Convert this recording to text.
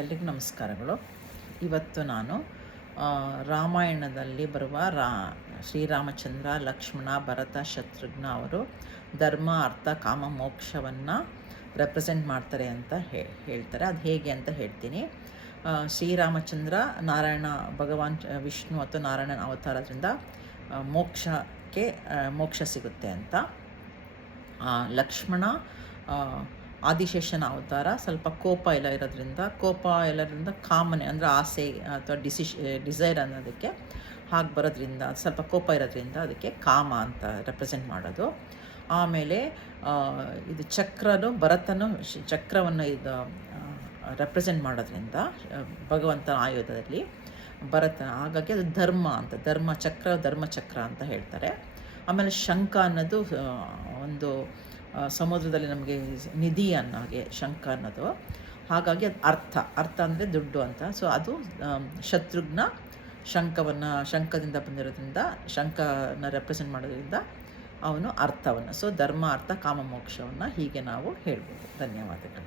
ಎಲ್ರಿಗೂ ನಮಸ್ಕಾರಗಳು. ಇವತ್ತು ನಾನು ರಾಮಾಯಣದಲ್ಲಿ ಬರುವ ಶ್ರೀರಾಮಚಂದ್ರ, ಲಕ್ಷ್ಮಣ, ಭರತ, ಶತ್ರುಘ್ನ ಅವರು ಧರ್ಮ, ಅರ್ಥ, ಕಾಮ, ಮೋಕ್ಷವನ್ನು ರೆಪ್ರೆಸೆಂಟ್ ಮಾಡ್ತಾರೆ ಅಂತ ಹೇಳ್ತಾರೆ. ಅದು ಹೇಗೆ ಅಂತ ಹೇಳ್ತೀನಿ. ಶ್ರೀರಾಮಚಂದ್ರ ನಾರಾಯಣ ಭಗವಾನ್ ವಿಷ್ಣು ಅಥವಾ ನಾರಾಯಣನ ಅವತಾರದಿಂದ ಮೋಕ್ಷ ಸಿಗುತ್ತೆ ಅಂತ. ಲಕ್ಷ್ಮಣ ಆದಿಶೇಷನ ಅವತಾರ, ಸ್ವಲ್ಪ ಕೋಪ ಇರೋದ್ರಿಂದ ಕಾಮನೆ ಅಂದರೆ ಆಸೆ ಅಥವಾ ಡಿಸೈರ್ ಅನ್ನೋದಕ್ಕೆ ಹಾಗೆ ಬರೋದ್ರಿಂದ, ಸ್ವಲ್ಪ ಕೋಪ ಇರೋದ್ರಿಂದ ಅದಕ್ಕೆ ಕಾಮ ಅಂತ ರೆಪ್ರೆಸೆಂಟ್ ಮಾಡೋದು. ಆಮೇಲೆ ಇದು ಭರತನು ಚಕ್ರವನ್ನು ರೆಪ್ರೆಸೆಂಟ್ ಮಾಡೋದ್ರಿಂದ ಭಗವಂತನ ಆಯುಧದಲ್ಲಿ ಹಾಗಾಗಿ ಅದು ಧರ್ಮಚಕ್ರ ಅಂತ ಹೇಳ್ತಾರೆ. ಆಮೇಲೆ ಶಂಖ ಅನ್ನೋದು ಒಂದು ಸಮುದ್ರದಲ್ಲಿ ನಮಗೆ ನಿಧಿ ಅನ್ನೋಗೆ ಶಂಖ ಅನ್ನೋದು, ಹಾಗಾಗಿ ಅದು ಅರ್ಥ ಅಂದರೆ ದುಡ್ಡು ಅಂತ. ಸೊ ಅದು ಶತ್ರುಘ್ನ ಶಂಖದಿಂದ ಬಂದಿರೋದ್ರಿಂದ, ಶಂಖನ ರೆಪ್ರೆಸೆಂಟ್ ಮಾಡೋದ್ರಿಂದ ಅವನು ಅರ್ಥವನ್ನು, ಸೊ ಧರ್ಮ, ಅರ್ಥ, ಕಾಮ, ಮೋಕ್ಷವನ್ನು ಹೀಗೆ ನಾವು ಹೇಳ್ಬೋದು. ಧನ್ಯವಾದಗಳು.